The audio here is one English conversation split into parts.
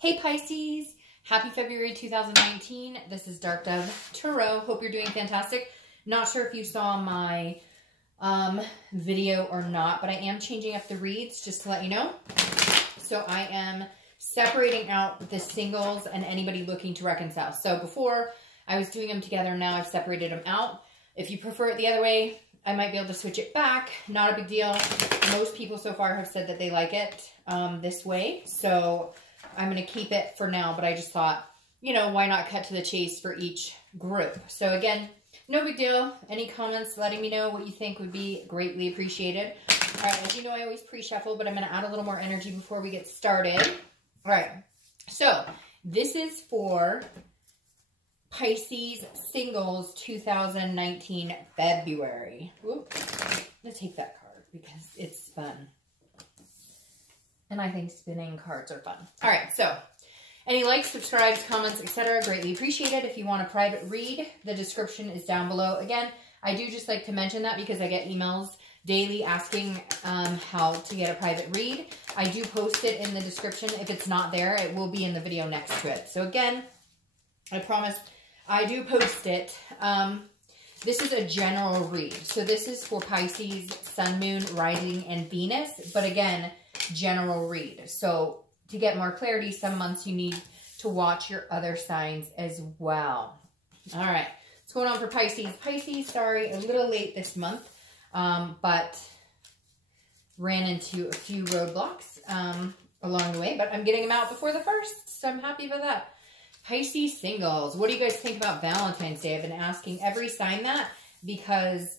Hey Pisces, happy February 2019. This is Dark Dove Tarot. Hope you're doing fantastic. Not sure if you saw my video or not, but I am changing up the reads just to let you know. So I am separating out the singles and anybody looking to reconcile. So before I was doing them together, now I've separated them out. If you prefer it the other way, I might be able to switch it back. Not a big deal. Most people so far have said that they like it this way. So I'm going to keep it for now, but I just thought, you know, why not cut to the chase for each group? So again, no big deal. Any comments letting me know what you think would be greatly appreciated. All right, as you know, I always pre-shuffle, but I'm going to add a little more energy before we get started. All right, so this is for Pisces singles 2019 February. Whoop. I'm going to take that card because it's fun. And I think spinning cards are fun. All right, so any likes, subscribes, comments, etc. greatly appreciated. If you want a private read, the description is down below. Again, I do just like to mention that because I get emails daily asking how to get a private read. I do post it in the description. If it's not there, it will be in the video next to it. So again, I promise I do post it. This is a general read. So this is for Pisces, Sun, Moon, Rising, and Venus. But again, general read. So to get more clarity, some months you need to watch your other signs as well. All right. What's going on for Pisces? Pisces, sorry, a little late this month, but ran into a few roadblocks along the way, but I'm getting them out before the first, so I'm happy about that. Pisces singles, what do you guys think about Valentine's Day? I've been asking every sign that because,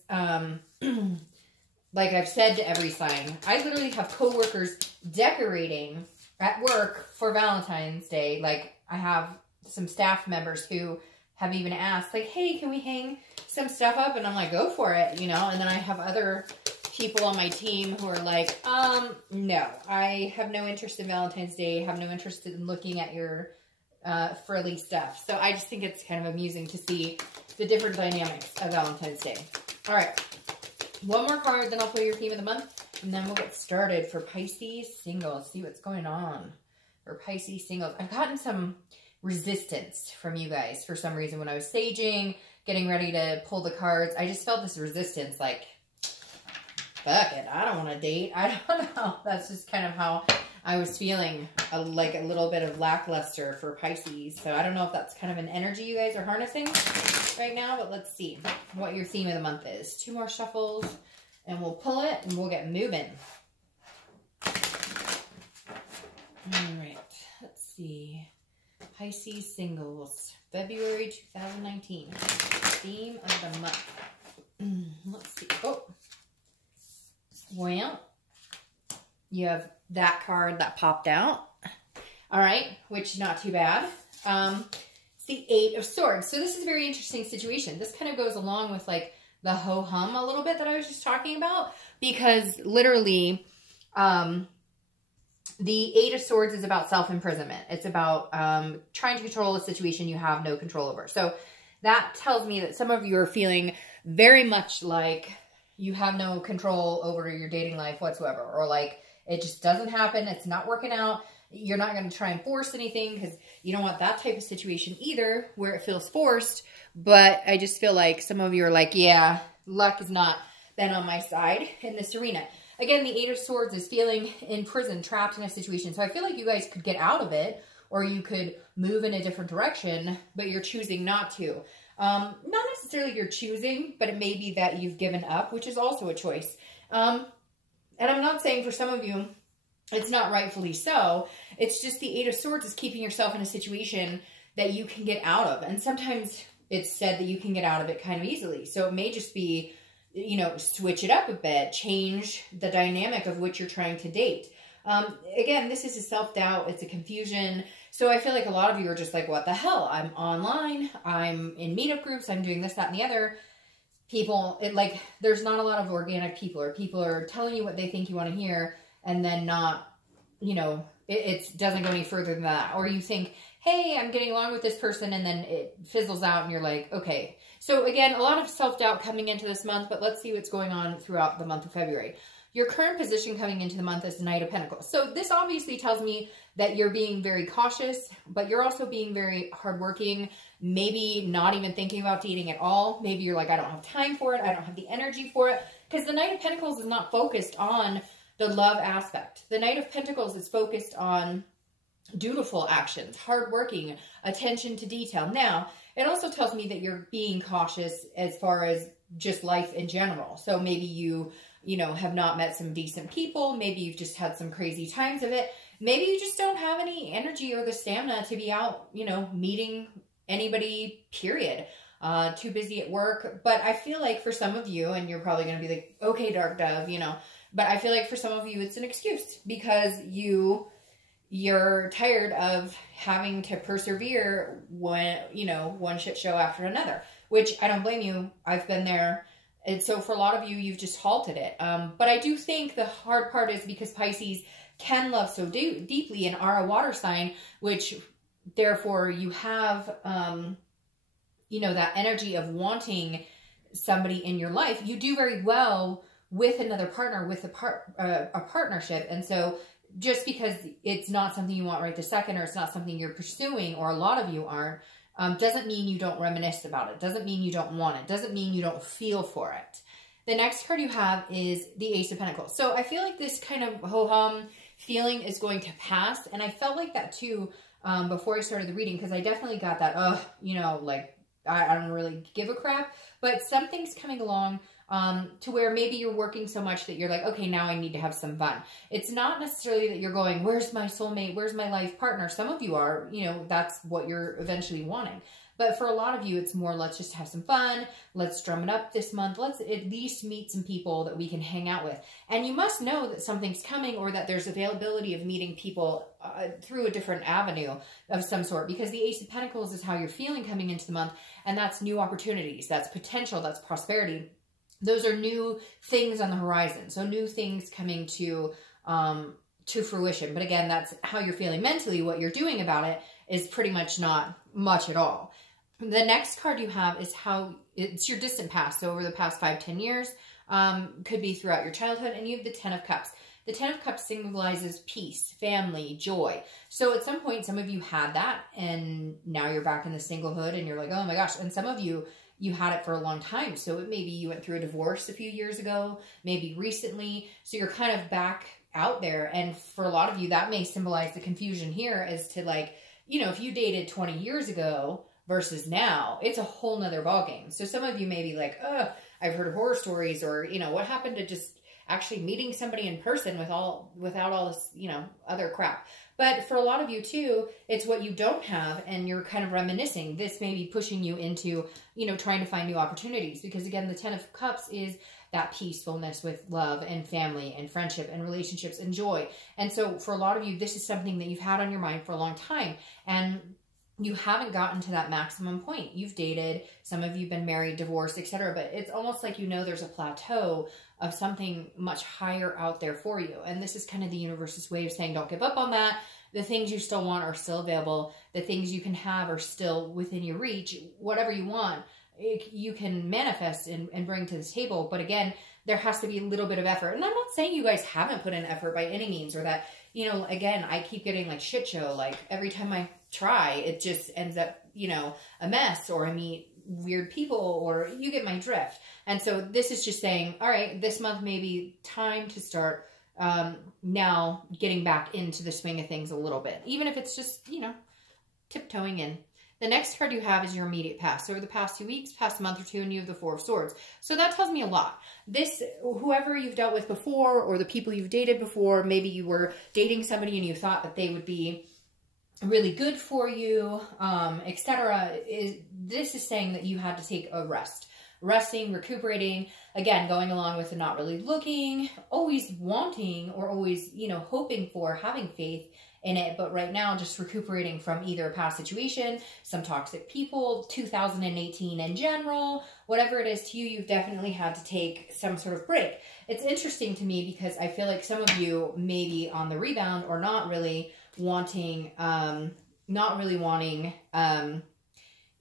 like I've said to every sign, I literally have coworkers decorating at work for Valentine's Day. Like I have some staff members who have even asked, like, hey, can we hang some stuff up? And I'm like, go for it, you know? And then I have other people on my team who are like, no, I have no interest in Valentine's Day, have no interest in looking at your frilly stuff. So I just think it's kind of amusing to see the different dynamics of Valentine's Day. All right, one more card, then I'll play your theme of the month, and then we'll get started for Pisces singles. See what's going on for Pisces singles. I've gotten some resistance from you guys for some reason when I was saging, getting ready to pull the cards. I just felt this resistance, like, fuck it, I don't want to date. I don't know. That's just kind of how I was feeling, like a little bit of lackluster for Pisces. So I don't know if that's kind of an energy you guys are harnessing right now, but let's see what your theme of the month is. Two more shuffles, and we'll pull it, and we'll get moving. All right, let's see. Pisces singles, February 2019. Theme of the month. Let's see. Oh. Well, you have that card that popped out. All right, which not too bad. It's the Eight of Swords. So this is a very interesting situation. This kind of goes along with like the ho-hum a little bit that I was just talking about, because literally the Eight of Swords is about self-imprisonment. It's about trying to control a situation you have no control over. So that tells me that some of you are feeling very much like you have no control over your dating life whatsoever, or like it just doesn't happen. It's not working out. You're not going to try and force anything because you don't want that type of situation either where it feels forced. But I just feel like some of you are like, yeah, luck has not been on my side in this arena. Again, the Eight of Swords is feeling in prison, trapped in a situation. So I feel like you guys could get out of it, or you could move in a different direction, but you're choosing not to. Not necessarily you're choosing, but it may be that you've given up, which is also a choice. And I'm not saying for some of you, it's not rightfully so. It's just the Eight of Swords is keeping yourself in a situation that you can get out of. And sometimes it's said that you can get out of it kind of easily. So it may just be, you know, switch it up a bit, change the dynamic of which you're trying to date. Again, this is a self-doubt. It's a confusion. So I feel like a lot of you are just like, what the hell? I'm online. I'm in meetup groups. I'm doing this, that, and the other. People, there's not a lot of organic people, or people are telling you what they think you want to hear and then not, you know, it doesn't go any further than that. Or you think, hey, I'm getting along with this person, and then it fizzles out and you're like, okay. So again, a lot of self-doubt coming into this month, but let's see what's going on throughout the month of February. Your current position coming into the month is the Knight of Pentacles. So this obviously tells me that you're being very cautious, but you're also being very hardworking, maybe not even thinking about dating at all. Maybe you're like, I don't have time for it. I don't have the energy for it. Because the Knight of Pentacles is not focused on the love aspect. The Knight of Pentacles is focused on dutiful actions, hardworking, attention to detail. Now, it also tells me that you're being cautious as far as just life in general. So maybe you know, have not met some decent people. Maybe you've just had some crazy times of it. Maybe you just don't have any energy or the stamina to be out, you know, meeting anybody, period. Too busy at work. But I feel like for some of you, and you're probably going to be like, okay, Dark Dove, you know, but I feel like for some of you, it's an excuse because you're tired of having to persevere when, you know, one shit show after another, which I don't blame you. I've been there. And so for a lot of you, you've just halted it. But I do think the hard part is because Pisces can love so deeply and are a water sign, which therefore you have, you know, that energy of wanting somebody in your life. You do very well with another partner, with a partnership. And so just because it's not something you want right this second, or it's not something you're pursuing, or a lot of you aren't, doesn't mean you don't reminisce about it. Doesn't mean you don't want it. Doesn't mean you don't feel for it. The next card you have is the Ace of Pentacles. So I feel like this kind of ho-hum feeling is going to pass. And I felt like that too before I started the reading, because I definitely got that, you know, like, I don't really give a crap. But something's coming along to where maybe you're working so much that you're like, okay, now I need to have some fun. It's not necessarily that you're going, where's my soulmate? Where's my life partner? Some of you are, you know, that's what you're eventually wanting. But for a lot of you, it's more, let's just have some fun. Let's drum it up this month. Let's at least meet some people that we can hang out with. And you must know that something's coming, or that there's availability of meeting people through a different avenue of some sort, because the Ace of Pentacles is how you're feeling coming into the month. And that's new opportunities. That's potential. That's prosperity. Those are new things on the horizon. So new things coming to fruition. But again, that's how you're feeling mentally. What you're doing about it is pretty much not much at all. The next card you have is how it's your distant past. So over the past 5-10 years, could be throughout your childhood. And you have the 10 of Cups. The 10 of Cups symbolizes peace, family, joy. So at some point, some of you had that, and now you're back in the singlehood, and you're like, oh my gosh. And some of you had it for a long time. So maybe you went through a divorce a few years ago, maybe recently. So you're kind of back out there. And for a lot of you, that may symbolize the confusion here as to, like, you know, if you dated 20 years ago versus now, it's a whole nother ballgame. So some of you may be like, oh, I've heard horror stories, or, you know, what happened to just actually meeting somebody in person without all this, you know, other crap. But for a lot of you too, it's what you don't have, and you're kind of reminiscing. This may be pushing you into, you know, trying to find new opportunities, because again, the 10 of Cups is that peacefulness with love and family and friendship and relationships and joy. And so for a lot of you, this is something that you've had on your mind for a long time, and you haven't gotten to that maximum point. You've dated, some of you have been married, divorced, etc. But it's almost like, you know, there's a plateau of something much higher out there for you. And this is kind of the universe's way of saying, don't give up on that. The things you still want are still available. The things you can have are still within your reach. Whatever you want, you can manifest and bring to the table. But again, there has to be a little bit of effort. And I'm not saying you guys haven't put in effort by any means, or that, you know, again, I keep getting like shit show. Like every time I try, it just ends up, you know, a mess, or I meet weird people, or you get my drift. And so this is just saying, all right, this month may be time to start now getting back into the swing of things a little bit, even if it's just, you know, tiptoeing in. The next card you have is your immediate past. So over the past 2 weeks, past month or two, and you have the Four of Swords. So that tells me a lot. This, whoever you've dealt with before, or the people you've dated before, maybe you were dating somebody and you thought that they would be really good for you, etc. This is saying that you had to take a rest. Resting, recuperating, again, going along with the not really looking, always wanting, or always, you know, hoping for, having faith in it, but right now just recuperating from either a past situation, some toxic people, 2018 in general, whatever it is to you, you've definitely had to take some sort of break. It's interesting to me because I feel like some of you may be on the rebound, or not really wanting,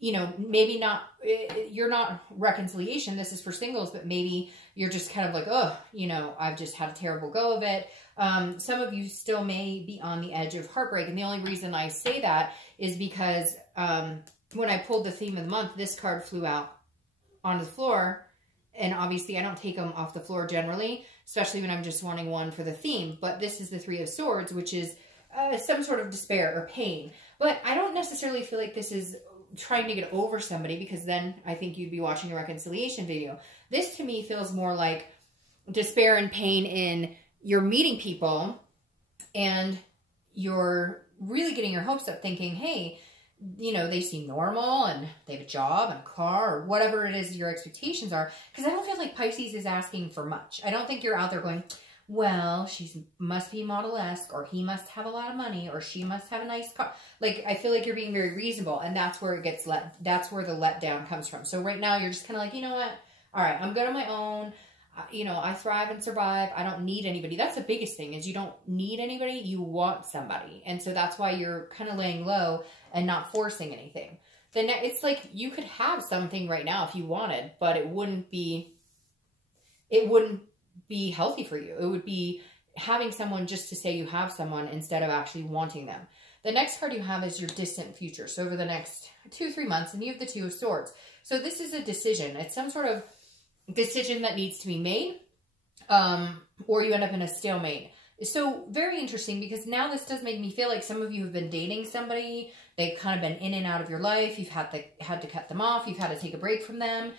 you know, maybe not, you're not reconciliation. This is for singles, but maybe you're just kind of like, oh, you know, I've just had a terrible go of it. Some of you still may be on the edge of heartbreak. And the only reason I say that is because when I pulled the theme of the month, this card flew out onto the floor. And obviously I don't take them off the floor generally, especially when I'm just wanting one for the theme. But this is the Three of Swords, which is some sort of despair or pain. But I don't necessarily feel like this is trying to get over somebody, because then I think you'd be watching a reconciliation video. This to me feels more like despair and pain in you're meeting people and you're really getting your hopes up thinking, hey, you know, they seem normal and they have a job and a car or whatever it is your expectations are. Because I don't feel like Pisces is asking for much. I don't think you're out there going, well, she must be model-esque, or he must have a lot of money, or she must have a nice car. Like, I feel like you're being very reasonable, and that's where it gets that's where the letdown comes from. So right now, you're just kind of like, you know what? All right, I'm good on my own. You know, I thrive and survive. I don't need anybody. That's the biggest thing, is you don't need anybody. You want somebody. And so that's why you're kind of laying low and not forcing anything. Then it's like you could have something right now if you wanted, but it wouldn't be healthy for you. It would be having someone just to say you have someone instead of actually wanting them. The next card you have is your distant future. So over the next 2-3 months, and you have the Two of Swords. So this is a decision. It's some sort of decision that needs to be made, or you end up in a stalemate. So very interesting, because now this does make me feel like some of you have been dating somebody. They've kind of been in and out of your life. You've had to cut them off. You've had to take a break from them.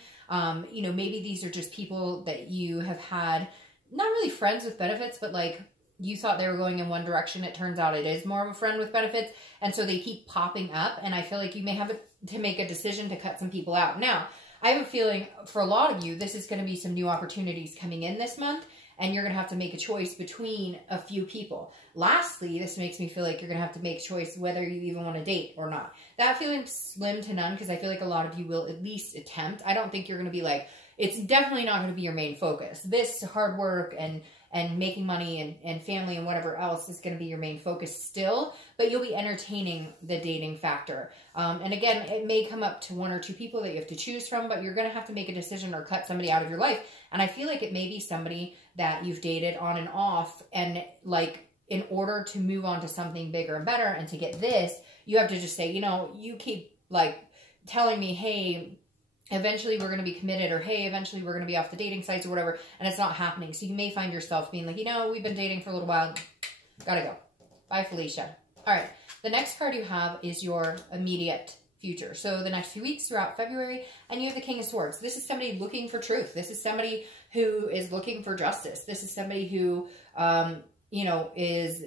You know, maybe these are just people that you have had, not really friends with benefits, but like you thought they were going in one direction. It turns out it is more of a friend with benefits. And so they keep popping up. And I feel like you may have to make a decision to cut some people out. Now, I have a feeling for a lot of you, this is going to be some new opportunities coming in this month. And you're going to have to make a choice between a few people. Lastly, this makes me feel like you're going to have to make a choice whether you even want to date or not. That feeling's slim to none, because I feel like a lot of you will at least attempt. I don't think you're going to be like, it's definitely not going to be your main focus. This hard work and making money and family and whatever else is going to be your main focus still, but you'll be entertaining the dating factor. And again, it may come up to 1 or 2 people that you have to choose from, but you're going to have to make a decision or cut somebody out of your life. And I feel like it may be somebody that you've dated on and off, and like in order to move on to something bigger and better and to get this, you have to just say, you know, you keep like telling me, hey, eventually we're going to be committed, or hey, eventually we're going to be off the dating sites or whatever, and it's not happening. So you may find yourself being like, you know, we've been dating for a little while. Gotta go. Bye, Felicia. All right. The next card you have is your immediate future. So the next few weeks throughout February, and you have the King of Swords. This is somebody looking for truth. This is somebody who is looking for justice. This is somebody who, you know, is,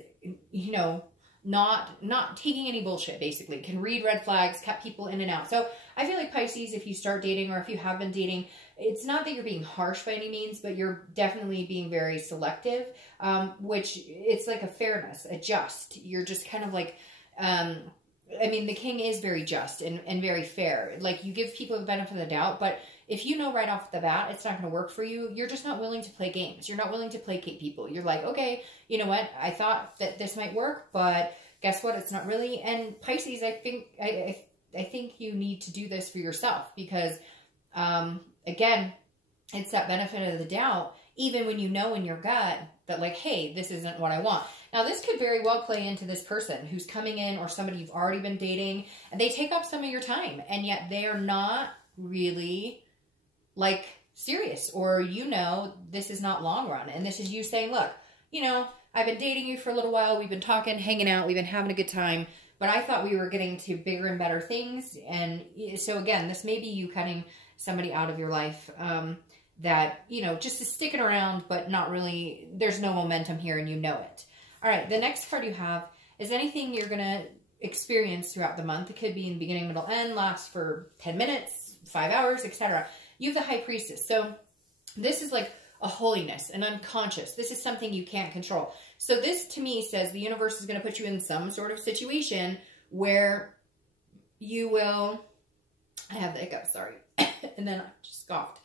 you know, not taking any bullshit, basically. Can read red flags, cut people in and out. So I feel like Pisces, if you start dating, or if you have been dating, it's not that you're being harsh by any means, but you're definitely being very selective, which it's like a fairness, a just. You're just kind of like, I mean, the king is very just and very fair. Like, you give people the benefit of the doubt, but if you know right off the bat it's not going to work for you, you're just not willing to play games. You're not willing to placate people. You're like, okay, you know what? I thought that this might work, but guess what? It's not really. And Pisces, I think you need to do this for yourself, because, again, it's that benefit of the doubt, even when you know in your gut that, like, hey, this isn't what I want. Now, this could very well play into this person who's coming in, or somebody you've already been dating, and they take up some of your time, and yet they are not really, like, serious, or, you know, this is not long run. And this is you saying, look, you know, I've been dating you for a little while. We've been talking, hanging out. We've been having a good time. But I thought we were getting to bigger and better things. And so, again, this may be you cutting somebody out of your life that, you know, just is sticking around, but not really, there's no momentum here, and you know it. All right, the next card you have is anything you're going to experience throughout the month. It could be in beginning, middle, end, last for 10 minutes, 5 hours, etc. You have the High Priestess. So this is like a holiness, an unconscious. This is something you can't control. So this, to me, says the universe is going to put you in some sort of situation where you will, I have the hiccup, sorry, and then I just scoffed.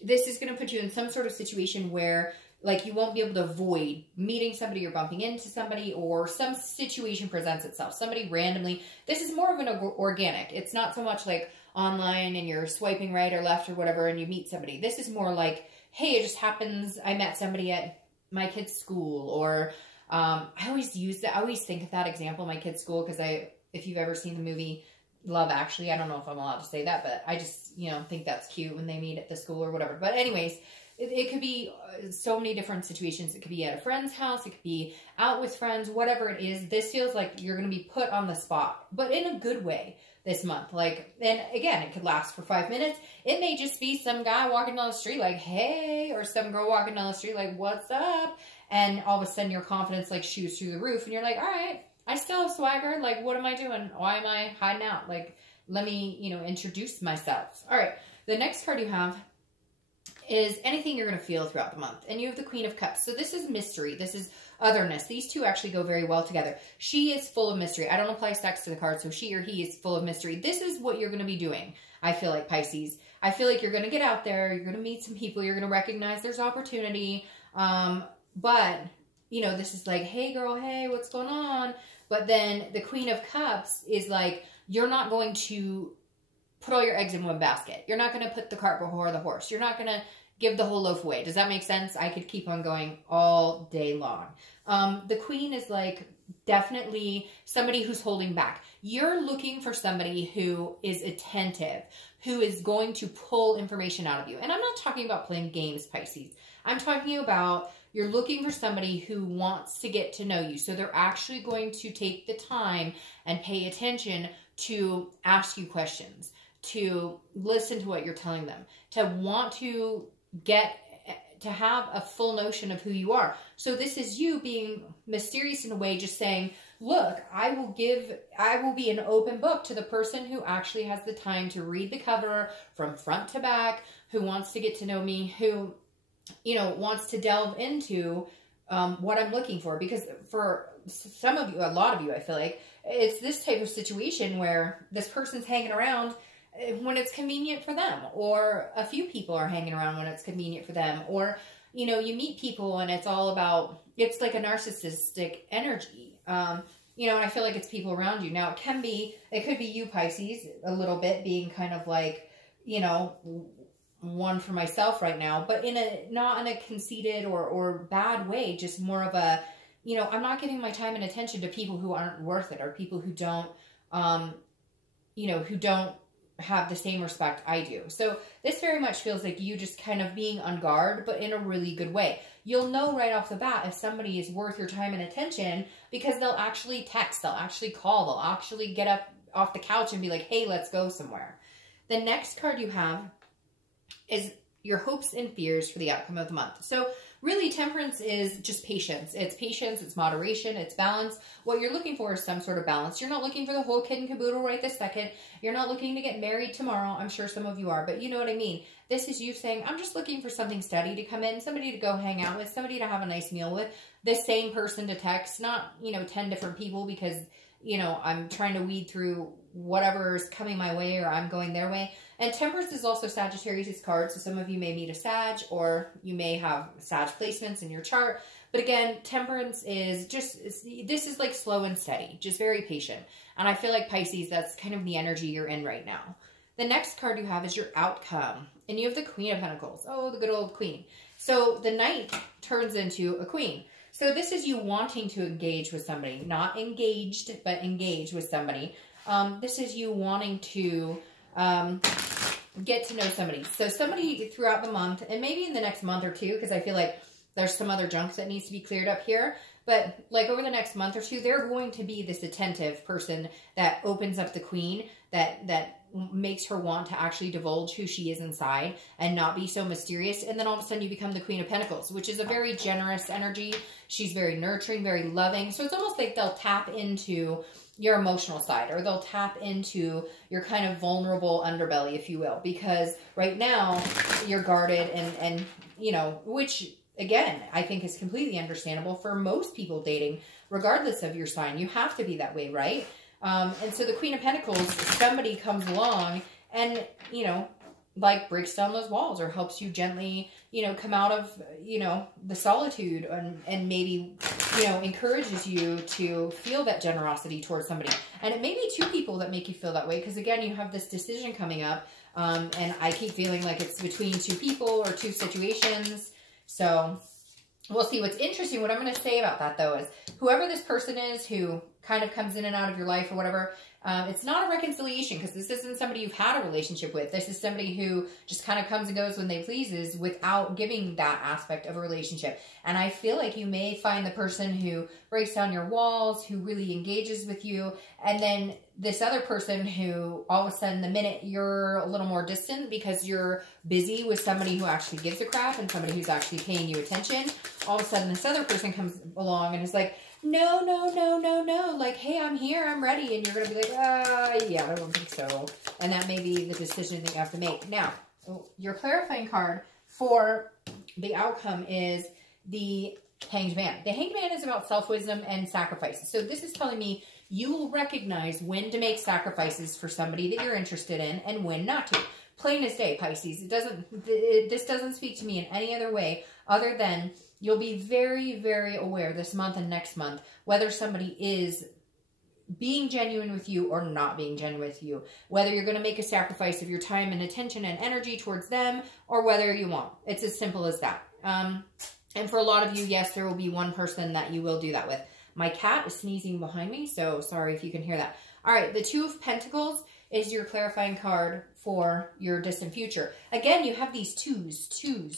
This is going to put you in some sort of situation where like you won't be able to avoid meeting somebody or bumping into somebody, or some situation presents itself. Somebody randomly, this is more of an organic. It's not so much like online and you're swiping right or left or whatever and you meet somebody. This is more like, hey, it just happens. I met somebody at my kid's school, or I always think of that example, my kid's school, because if you've ever seen the movie Love Actually, I don't know if I'm allowed to say that, but I just, think that's cute when they meet at the school or whatever. But anyways, it could be so many different situations. It could be at a friend's house. It could be out with friends, whatever it is. This feels like you're going to be put on the spot, but in a good way this month. Like, and again, it could last for 5 minutes. It may just be some guy walking down the street like, hey, or some girl walking down the street like, what's up? And all of a sudden your confidence like shoots through the roof and you're like, all right, I still have swagger. Like, what am I doing? Why am I hiding out? Like, let me, introduce myself. All right. The next card you have is anything you're going to feel throughout the month. And you have the Queen of Cups. So this is mystery. This is otherness. These two actually go very well together. She is full of mystery. I don't apply sex to the card, so she or he is full of mystery. This is what you're going to be doing, I feel like, Pisces. I feel like you're going to get out there. You're going to meet some people. You're going to recognize there's opportunity. But, this is like, hey, girl, hey, what's going on? But then the Queen of Cups is like, you're not going to put all your eggs in one basket. You're not going to put the cart before the horse. You're not going to give the whole loaf away. Does that make sense? I could keep on going all day long. The Queen is like definitely somebody who's holding back. You're looking for somebody who is attentive, who is going to pull information out of you. And I'm not talking about playing games, Pisces. I'm talking about you're looking for somebody who wants to get to know you. So they're actually going to take the time and pay attention to ask you questions, to listen to what you're telling them, to want to have a full notion of who you are. So this is you being mysterious in a way, just saying, look, I will be an open book to the person who actually has the time to read the cover from front to back, who wants to get to know me, who, wants to delve into what I'm looking for. Because for some of you, a lot of you, I feel like, it's this type of situation where this person's hanging around when it's convenient for them, or a few people are hanging around when it's convenient for them, or, you meet people and it's all about, it's like a narcissistic energy. And I feel like it's people around you. Now it could be you, Pisces, a little bit being kind of like, one for myself right now, but not in a conceited or bad way, just more of a, I'm not giving my time and attention to people who aren't worth it, or people who don't, who don't have the same respect I do. So this very much feels like you just kind of being on guard, but in a really good way. You'll know right off the bat if somebody is worth your time and attention, because they'll actually text, they'll actually call, they'll actually get up off the couch and be like, hey, let's go somewhere. The next card you have is your hopes and fears for the outcome of the month. So really, temperance is just patience. It's patience, it's moderation, it's balance. What you're looking for is some sort of balance. You're not looking for the whole kid and caboodle right this second. You're not looking to get married tomorrow. I'm sure some of you are, but you know what I mean. This is you saying, I'm just looking for something steady to come in, somebody to go hang out with, somebody to have a nice meal with, the same person to text, not, 10 different people, because, I'm trying to weed through whatever's coming my way or I'm going their way. And temperance is also Sagittarius' card, so some of you may meet a Sag, or you may have Sag placements in your chart. But again, temperance is this is like slow and steady, just very patient. And I feel like, Pisces, that's kind of the energy you're in right now. The next card you have is your outcome, and you have the Queen of Pentacles. Oh, the good old Queen. So the Knight turns into a Queen. So this is you wanting to engage with somebody, not engaged, but engage with somebody. This is you wanting to get to know somebody. So somebody throughout the month, and maybe in the next month or two, because I feel like there's some other junk that needs to be cleared up here. But like over the next month or two, they're going to be this attentive person that opens up the Queen, that makes her want to actually divulge who she is inside and not be so mysterious. And then all of a sudden you become the Queen of Pentacles, which is a very generous energy. She's very nurturing, very loving. So it's almost like they'll tap into your emotional side, or they'll tap into your kind of vulnerable underbelly, if you will, because right now you're guarded and which again, I think is completely understandable for most people dating, regardless of your sign. You have to be that way, right? And so the Queen of Pentacles, somebody comes along and, like breaks down those walls or helps you gently, you know, come out of, you know, the solitude and maybe, you know, encourages you to feel that generosity towards somebody. And it may be two people that make you feel that way. Because again, you have this decision coming up. And I keep feeling like it's between two people or two situations. So we'll see. What's interesting, what I'm going to say about that though, is whoever this person is who kind of comes in and out of your life or whatever, it's not a reconciliation, because this isn't somebody you've had a relationship with. This is somebody who just kind of comes and goes when they pleases without giving that aspect of a relationship. And I feel like you may find the person who breaks down your walls, who really engages with you, and then this other person who all of a sudden the minute you're a little more distant because you're busy with somebody who actually gives a crap and somebody who's actually paying you attention, all of a sudden this other person comes along and is like, no, no, no, no, no. Like, hey, I'm here, I'm ready. And you're going to be like, yeah, I don't think so. And that may be the decision that you have to make. Now, your clarifying card for the outcome is the Hanged Man. The Hanged Man is about self-wisdom and sacrifices. So this is telling me you will recognize when to make sacrifices for somebody that you're interested in and when not to. Plain as day, Pisces. This doesn't speak to me in any other way other than you'll be very, very aware this month and next month whether somebody is being genuine with you or not being genuine with you. Whether you're going to make a sacrifice of your time and attention and energy towards them or whether you won't. It's as simple as that. And for a lot of you, yes, there will be one person that you will do that with. My cat is sneezing behind me, so sorry if you can hear that. All right, the Two of Pentacles is your clarifying card for your distant future. Again, you have these twos.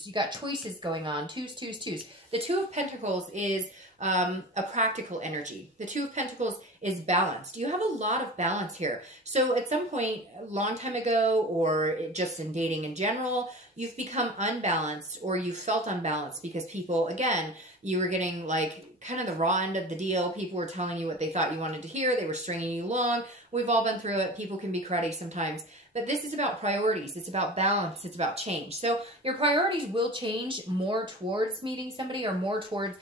You got choices going on. Twos. The Two of Pentacles is a practical energy. The Two of Pentacles is balanced. You have a lot of balance here. So at some point, a long time ago, or just in dating in general, you've become unbalanced or you felt unbalanced because people, again, you were getting like kind of the raw end of the deal. People were telling you what they thought you wanted to hear. They were stringing you along. We've all been through it. People can be cruddy sometimes. But this is about priorities. It's about balance. It's about change. So your priorities will change more towards meeting somebody or more towards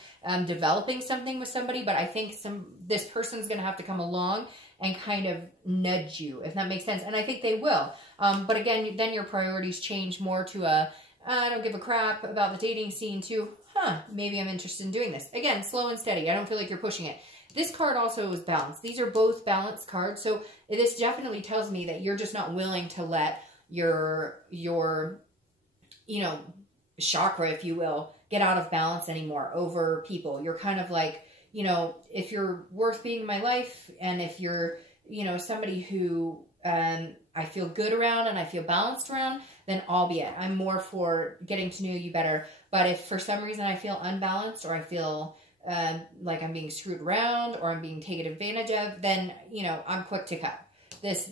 developing something with somebody. But I think this person's going to have to come along and kind of nudge you, if that makes sense. And I think they will. But again, then your priorities change more to I don't give a crap about the dating scene to, maybe I'm interested in doing this. Again, slow and steady. I don't feel like you're pushing it. This card also is balanced. These are both balanced cards. So this definitely tells me that you're just not willing to let your you know, chakra, if you will, get out of balance anymore over people. You're kind of like, you know, if you're worth being in my life and if you're, you know, somebody who I feel good around and I feel balanced around, then albeit I'm more for getting to know you better. But if for some reason I feel unbalanced or I feel like I'm being screwed around or I'm being taken advantage of, then, you know, I'm quick to cut. This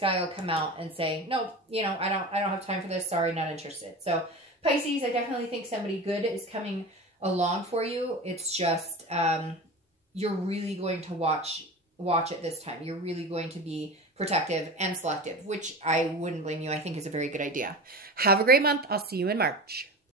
guy will come out and say, no, you know, I don't have time for this. Sorry, not interested. So Pisces, I definitely think somebody good is coming along for you. It's just, you're really going to watch it this time. You're really going to be protective and selective, which I wouldn't blame you. I think is a very good idea. Have a great month. I'll see you in March.